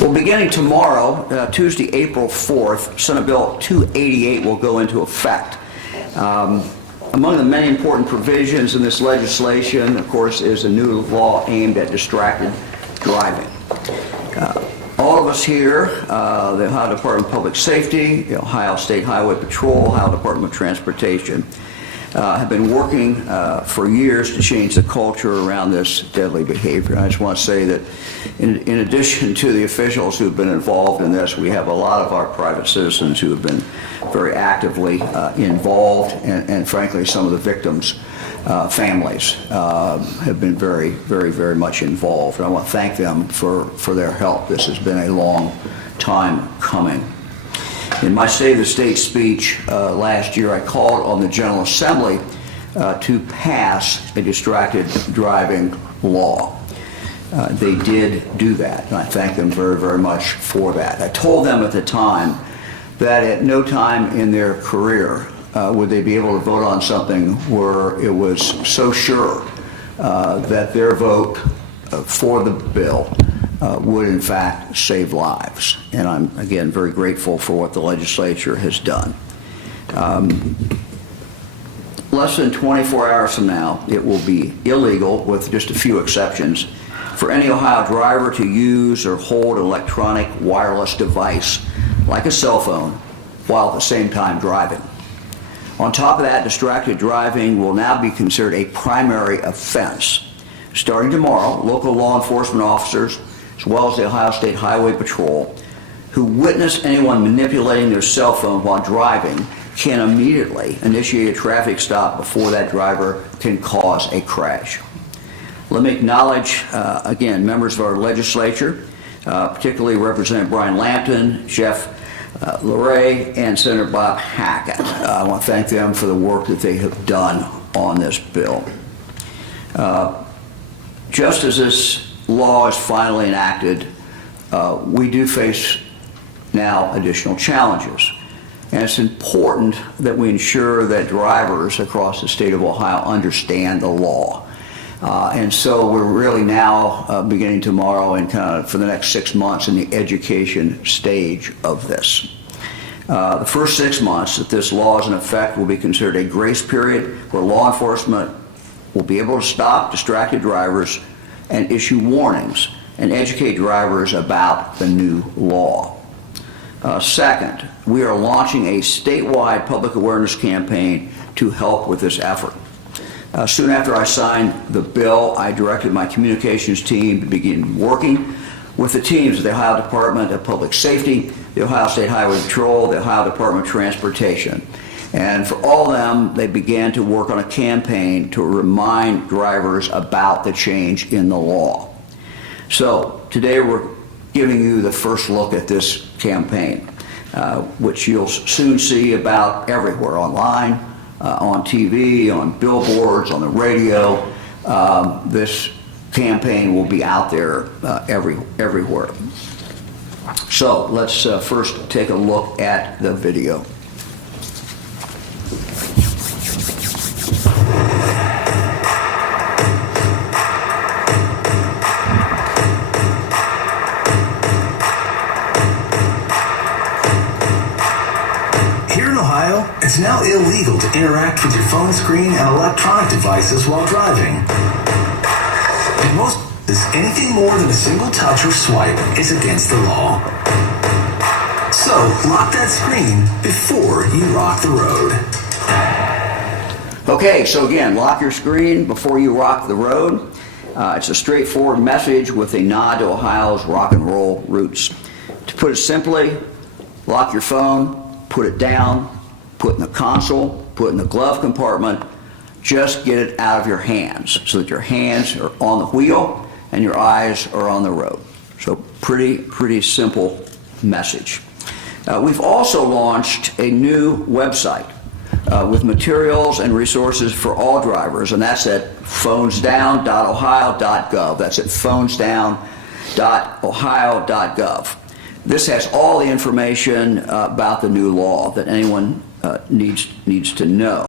Well, beginning tomorrow, Tuesday, April 4th, Senate Bill 288 will go into effect. Among the many important provisions in this legislation, of course, is a new law aimed at distracted driving. All of us here, the Ohio Department of Public Safety, the Ohio State Highway Patrol, Ohio Department of Transportation, have been working for years to change the culture around this deadly behavior. I just want to say that in addition to the officials who have been involved in this, we have a lot of our private citizens who have been very actively involved, and frankly, some of the victims' families have been very much involved. And I want to thank them for their help. This has been a long time coming. In my State of the State speech last year, I called on the General Assembly to pass a distracted driving law. They did do that, and I thank them very much for that. I told them at the time that at no time in their career would they be able to vote on something where it was so sure that their vote for the bill would in fact save lives. And I'm again very grateful for what the legislature has done. Less than 24 hours from now, it will be illegal, with just a few exceptions, for any Ohio driver to use or hold an electronic wireless device like a cell phone while at the same time driving. On top of that, distracted driving will now be considered a primary offense. Starting tomorrow, local law enforcement officers, as well as the Ohio State Highway Patrol, who witness anyone manipulating their cell phone while driving can immediately initiate a traffic stop before that driver can cause a crash. Let me acknowledge, again, members of our legislature, particularly Representative Brian Lampton, Jeff Luray, and Senator Bob Hackett. I want to thank them for the work that they have done on this bill. Just as this law is finally enacted, we do face now additional challenges. And it's important that we ensure that drivers across the state of Ohio understand the law. And so we're really now beginning tomorrow and kind of for the next 6 months in the education stage of this. The first 6 months that this law is in effect will be considered a grace period where law enforcement will be able to stop distracted drivers and issue warnings and educate drivers about the new law. Second, we are launching a statewide public awareness campaign to help with this effort. Soon after I signed the bill, I directed my communications team to begin working with the teams of the Ohio Department of Public Safety, the Ohio State Highway Patrol, the Ohio Department of Transportation. And for all of them, they began to work on a campaign to remind drivers about the change in the law. So today we're giving you the first look at this campaign, which you'll soon see about everywhere, online, on TV, on billboards, on the radio. This campaign will be out there everywhere. So let's first take a look at the video. It's now illegal to interact with your phone screen and electronic devices while driving. In most cases, anything more than a single touch or swipe is against the law. So, lock that screen before you rock the road. Okay, so again, lock your screen before you rock the road. It's a straightforward message with a nod to Ohio's rock and roll roots. To put it simply, lock your phone, put it down, put in the console, put in the glove compartment. Just get it out of your hands so that your hands are on the wheel and your eyes are on the road. So pretty simple message. We've also launched a new website with materials and resources for all drivers, and that's at phonesdown.ohio.gov. That's at phonesdown.ohio.gov. This has all the information about the new law that anyone needs to know.